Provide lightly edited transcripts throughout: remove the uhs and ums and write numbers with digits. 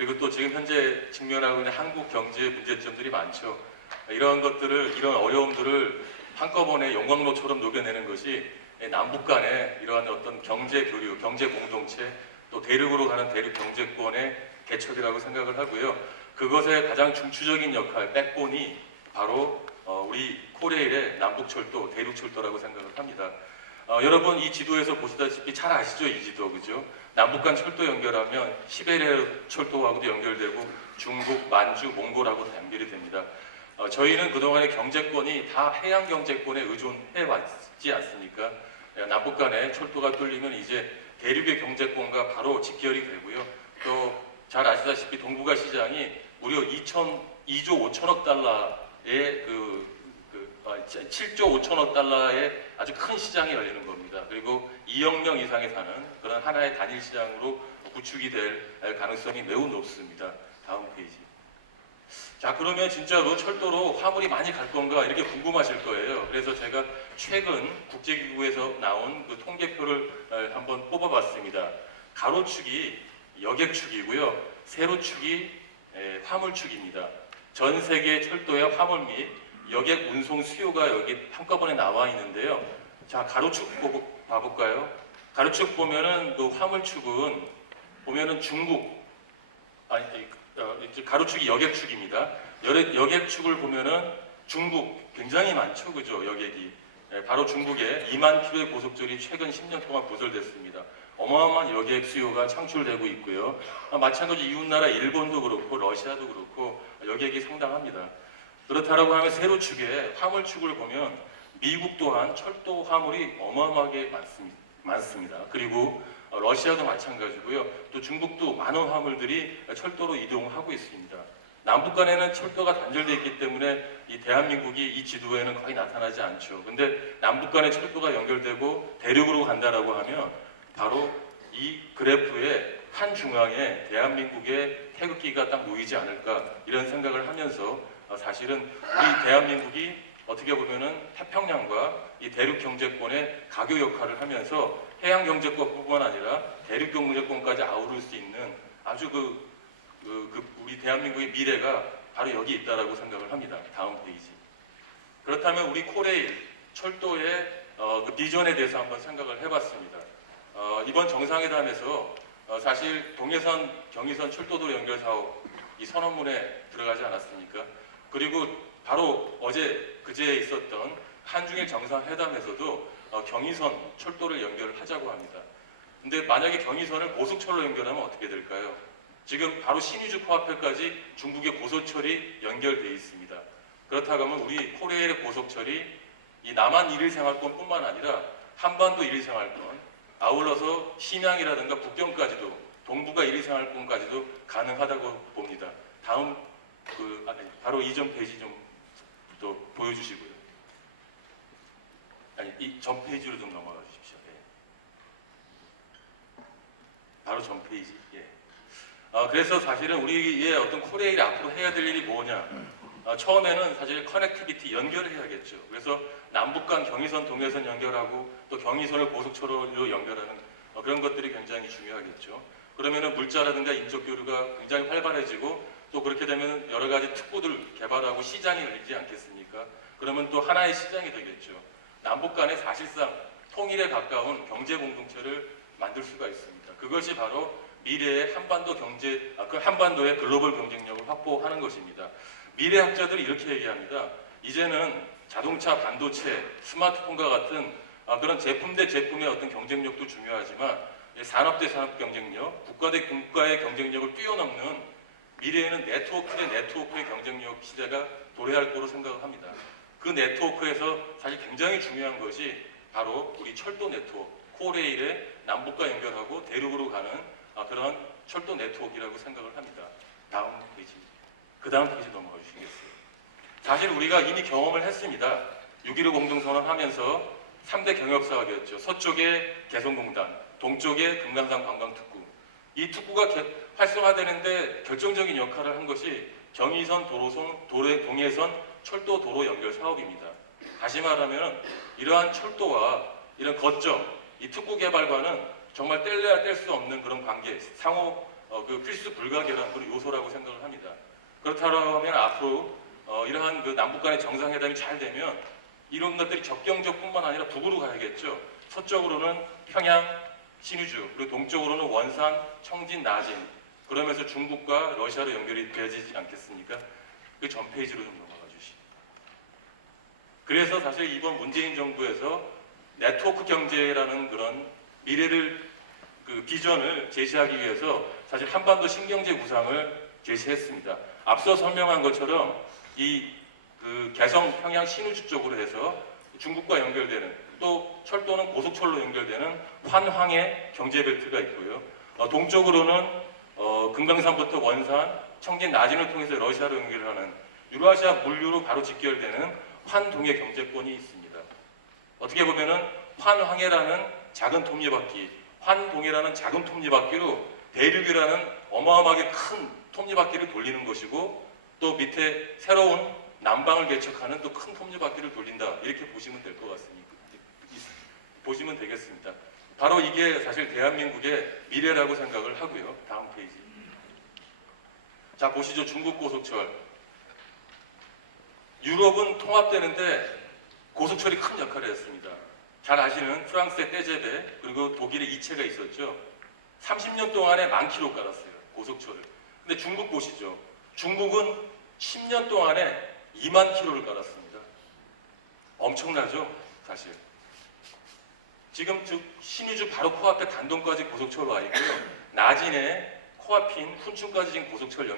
그리고 또 지금 현재 직면하고 있는 한국 경제의 문제점들이 많죠. 이런 것들을, 이런 어려움들을 한꺼번에 용광로처럼 녹여내는 것이 남북 간의 이러한 어떤 경제 교류, 경제 공동체, 또 대륙으로 가는 대륙 경제권의 개척이라고 생각을 하고요. 그것의 가장 중추적인 역할, 백본이 바로 우리 코레일의 남북철도, 대륙철도라고 생각을 합니다. 여러분 이 지도에서 보시다시피 잘 아시죠? 이 지도, 그죠? 남북 간 철도 연결하면 시베리아 철도하고도 연결되고 중국, 만주, 몽골하고도 연결이 됩니다. 저희는 그동안의 경제권이 다 해양 경제권에 의존해 왔지 않습니까? 남북 간의 철도가 뚫리면 이제 대륙의 경제권과 바로 직결이 되고요. 또 잘 아시다시피 동북아 시장이 무려 2조 5천억 달러의 7조 5천억 달러의 아주 큰 시장이 열리는 겁니다. 그리고 2억 명 이상이 사는 그런 하나의 단일 시장으로 구축이 될 가능성이 매우 높습니다. 다음 페이지. 자, 그러면 진짜로 철도로 화물이 많이 갈 건가 이렇게 궁금하실 거예요. 그래서 제가 최근 국제기구에서 나온 그 통계표를 한번 뽑아봤습니다. 가로축이 여객축이고요. 세로축이 화물축입니다. 전 세계 철도의 화물 및 여객 운송 수요가 여기 한꺼번에 나와 있는데요. 자, 가로축 보고 봐볼까요? 가로축 보면은 그 화물축은 보면은 중국, 가로축이 여객축입니다. 여객축을 보면은 중국 굉장히 많죠, 그죠? 여객이. 바로 중국에 2만 킬로의 고속철이 최근 10년 동안 부설됐습니다. 어마어마한 여객 수요가 창출되고 있고요. 마찬가지로 이웃나라 일본도 그렇고 러시아도 그렇고 여객이 상당합니다. 그렇다라고 하면 세로축에 화물축을 보면 미국 또한 철도 화물이 어마어마하게 많습니다. 그리고 러시아도 마찬가지고요. 또 중국도 많은 화물들이 철도로 이동하고 있습니다. 남북 간에는 철도가 단절되어 있기 때문에 이 대한민국이 이 지도에는 거의 나타나지 않죠. 근데 남북 간의 철도가 연결되고 대륙으로 간다라고 하면 바로 이 그래프의 한 중앙에 대한민국의 태극기가 딱 놓이지 않을까 이런 생각을 하면서 사실은 우리 대한민국이 어떻게 보면은 태평양과 이 대륙 경제권의 가교 역할을 하면서 해양 경제권뿐만 아니라 대륙 경제권까지 아우를 수 있는 아주 우리 대한민국의 미래가 바로 여기 있다라고 생각을 합니다. 다음 페이지. 그렇다면 우리 코레일 철도의 그 비전에 대해서 한번 생각을 해봤습니다. 이번 정상회담에서 사실 동해선, 경의선 철도도로 연결 사업 이 선언문에 들어가지 않았습니까? 그리고 바로 그제 있었던 한중일 정상회담에서도 경의선 철도를 연결하자고 합니다. 근데 만약에 경의선을 고속철로 연결하면 어떻게 될까요? 지금 바로 신의주 코앞에까지 중국의 고속철이 연결되어 있습니다. 그렇다고 하면 우리 코레일의 고속철이 이 남한 1일 생활권뿐만 아니라 한반도 1일 생활권, 아울러서 심양이라든가 북경까지도, 동북아 1일 생활권까지도 가능하다고 봅니다. 다음 바로 이전 페이지 좀 또 보여주시고요. 이 전 페이지로 좀 넘어가 주십시오. 네. 바로 전 페이지. 예. 그래서 사실은 우리의 어떤 코레일이 앞으로 해야 될 일이 뭐냐? 처음에는 사실 커넥티비티 연결을 해야겠죠. 그래서 남북 간 경의선, 동해선 연결하고 또 경의선을 고속철로 연결하는 그런 것들이 굉장히 중요하겠죠. 그러면은 물자라든가 인적 교류가 굉장히 활발해지고 또 그렇게 되면 여러 가지 특구들 개발하고 시장이 열리지 않겠습니까? 그러면 또 하나의 시장이 되겠죠. 남북 간에 사실상 통일에 가까운 경제 공동체를 만들 수가 있습니다. 그것이 바로 미래의 한반도의 글로벌 경쟁력을 확보하는 것입니다. 미래학자들이 이렇게 얘기합니다. 이제는 자동차, 반도체, 스마트폰과 같은 그런 제품 대 제품의 어떤 경쟁력도 중요하지만 산업 대 산업 경쟁력, 국가 대 국가의 경쟁력을 뛰어넘는 미래에는 네트워크 대 네트워크의 경쟁력 시대가 도래할 거로 생각을 합니다. 그 네트워크에서 사실 굉장히 중요한 것이 바로 우리 철도 네트워크, 코레일의 남북과 연결하고 대륙으로 가는 그런 철도 네트워크라고 생각을 합니다. 다음 페이지. 그 다음 페이지 넘어가 주시겠어요? 사실 우리가 이미 경험을 했습니다. 6.15 공동선언 하면서 3대 경협사업이었죠. 서쪽에 개성공단, 동쪽에 금강산 관광특구. 이 특구가 활성화되는데 결정적인 역할을 한 것이 경의선, 동해선 철도 도로 연결 사업입니다. 다시 말하면 이러한 철도와 이런 거점, 이 특구 개발과는 정말 뗄래야 뗄 수 없는 그런 관계, 상호 그 필수 불가결한 그런 요소라고 생각을 합니다. 그렇다면 앞으로 이러한 그 남북 간의 정상회담이 잘 되면 이런 것들이 접경적뿐만 아니라 북으로 가야겠죠. 서쪽으로는 평양, 신의주, 그리고 동쪽으로는 원산, 청진, 나진, 그러면서 중국과 러시아로 연결이 되어지지 않겠습니까? 그 전 페이지로 좀 넘어가 주시죠. 그래서 사실 이번 문재인 정부에서 네트워크 경제라는 그런 미래를 그 비전을 제시하기 위해서 사실 한반도 신경제 구상을 제시했습니다. 앞서 설명한 것처럼 이 그 개성, 평양, 신의주 쪽으로 해서 중국과 연결되는, 또 철도는 고속철로 연결되는 환황의 경제벨트가 있고요. 동쪽으로는 금강산부터 원산, 청진, 나진을 통해서 러시아로 연결하는 유라시아 물류로 바로 직결되는 환동해 경제권이 있습니다. 어떻게 보면은 환황해라는 작은 톱니바퀴, 환동해라는 작은 톱니바퀴로 대륙이라는 어마어마하게 큰 톱니바퀴를 돌리는 것이고, 또 밑에 새로운 남방을 개척하는 또 큰 톱니바퀴를 돌린다, 이렇게 보시면 될 것 같습니다. 보시면 되겠습니다. 바로 이게 사실 대한민국의 미래라고 생각을 하고요. 다음 페이지. 자, 보시죠. 중국 고속철. 유럽은 통합되는데 고속철이 큰 역할을 했습니다. 잘 아시는 프랑스의 떼제베, 그리고 독일의 이체가 있었죠. 30년 동안에 10,000km 깔았어요. 고속철을. 근데 중국 보시죠. 중국은 10년 동안에 20,000km를 깔았습니다. 엄청나죠? 사실. 지금 신의주 바로 코앞에 단동까지 고속철로 와 있고요. 나진에 코앞인 훈춘까지 지금 고속철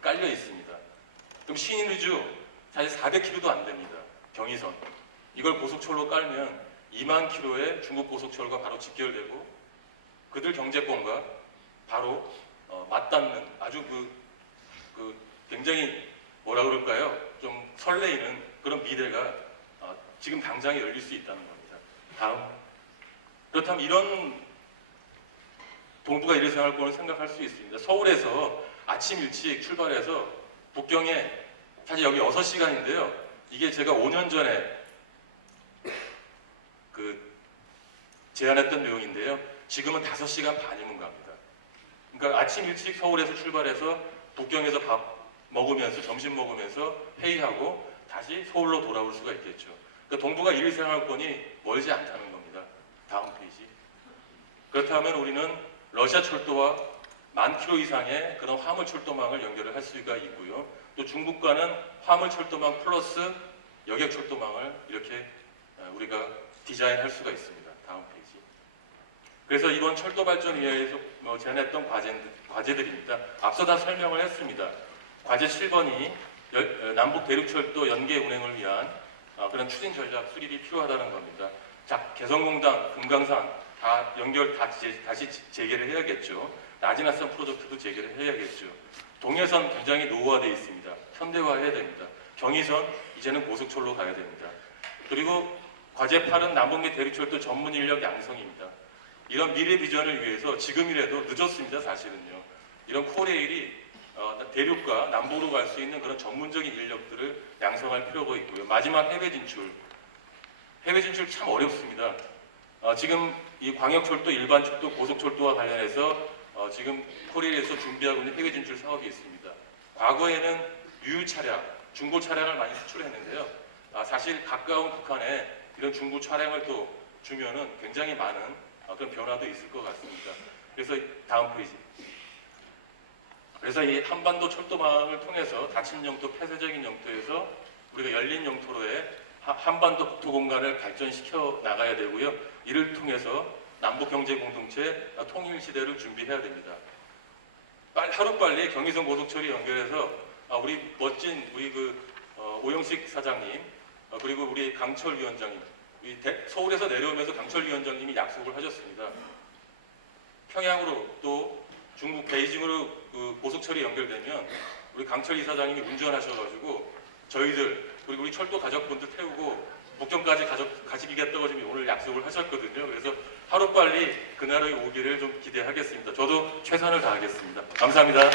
깔려 있습니다. 그럼 신의주 사실 400km도 안 됩니다. 경의선. 이걸 고속철로 깔면 20,000km의 중국 고속철과 바로 직결되고 그들 경제권과 바로 맞닿는 아주 굉장히 뭐라 그럴까요? 좀 설레이는 그런 미래가 지금 당장에 열릴 수 있다는 겁니다. 다음. 그렇다면 이런 동북아 일회생활권을 생각할 수 있습니다. 서울에서 아침 일찍 출발해서 북경에, 사실 여기 6시간인데요. 이게 제가 5년 전에 제안했던 내용인데요. 지금은 5시간 반이면 갑니다. 그러니까 아침 일찍 서울에서 출발해서 북경에서 밥 먹으면서, 점심 먹으면서 회의하고 다시 서울로 돌아올 수가 있겠죠. 그러니까 동북아 일회생활권이 멀지 않다는 겁니다. 다음 페이지. 그렇다면 우리는 러시아 철도와 10,000km 이상의 그런 화물 철도망을 연결을 할 수가 있고요. 또 중국과는 화물 철도망 플러스 여객 철도망을 이렇게 우리가 디자인할 수가 있습니다. 다음 페이지. 그래서 이번 철도발전위원회에서 제안했던 과제들입니다. 앞서 다 설명을 했습니다. 과제 7번이 남북 대륙철도 연계 운행을 위한 그런 추진 전략 수립이 필요하다는 겁니다. 자, 개성공단, 금강산 다 다시 재개를 해야겠죠. 나지나선 프로젝트도 재개를 해야겠죠. 동해선 굉장히 노후화되어 있습니다. 현대화해야 됩니다. 경의선 이제는 고속철로 가야 됩니다. 그리고 과제 8은 남북 및 대륙철도 전문 인력 양성입니다. 이런 미래 비전을 위해서 지금이라도 늦었습니다. 사실은요. 이런 코레일이 대륙과 남북으로 갈 수 있는 그런 전문적인 인력들을 양성할 필요가 있고요. 마지막 해외 진출. 해외 진출 참 어렵습니다. 지금 이 광역철도, 일반철도, 고속철도와 관련해서 지금 코리아에서 준비하고 있는 해외 진출 사업이 있습니다. 과거에는 유유 차량, 중고 차량을 많이 수출했는데요. 사실 가까운 북한에 이런 중고 차량을 또 주면은 굉장히 많은 그런 변화도 있을 것 같습니다. 그래서 다음 페이지. 그래서 이 한반도 철도망을 통해서 닫힌 영토, 폐쇄적인 영토에서 우리가 열린 영토로의 한반도 국토 공간을 발전시켜 나가야 되고요. 이를 통해서 남북 경제 공동체 통일 시대를 준비해야 됩니다. 하루빨리 경의선 고속철이 연결해서 우리 멋진 오영식 사장님, 그리고 우리 강철 위원장님, 서울에서 내려오면서 강철 위원장님이 약속을 하셨습니다. 평양으로 또 중국 베이징으로 고속철이 연결되면 우리 강철 이사장님이 운전하셔가지고 저희들 그리고 우리 철도 가족분들 태우고 북경까지 가시겠다고 지금 오늘 약속을 하셨거든요. 그래서 하루빨리 그날의 오기를 좀 기대하겠습니다. 저도 최선을 다하겠습니다. 감사합니다.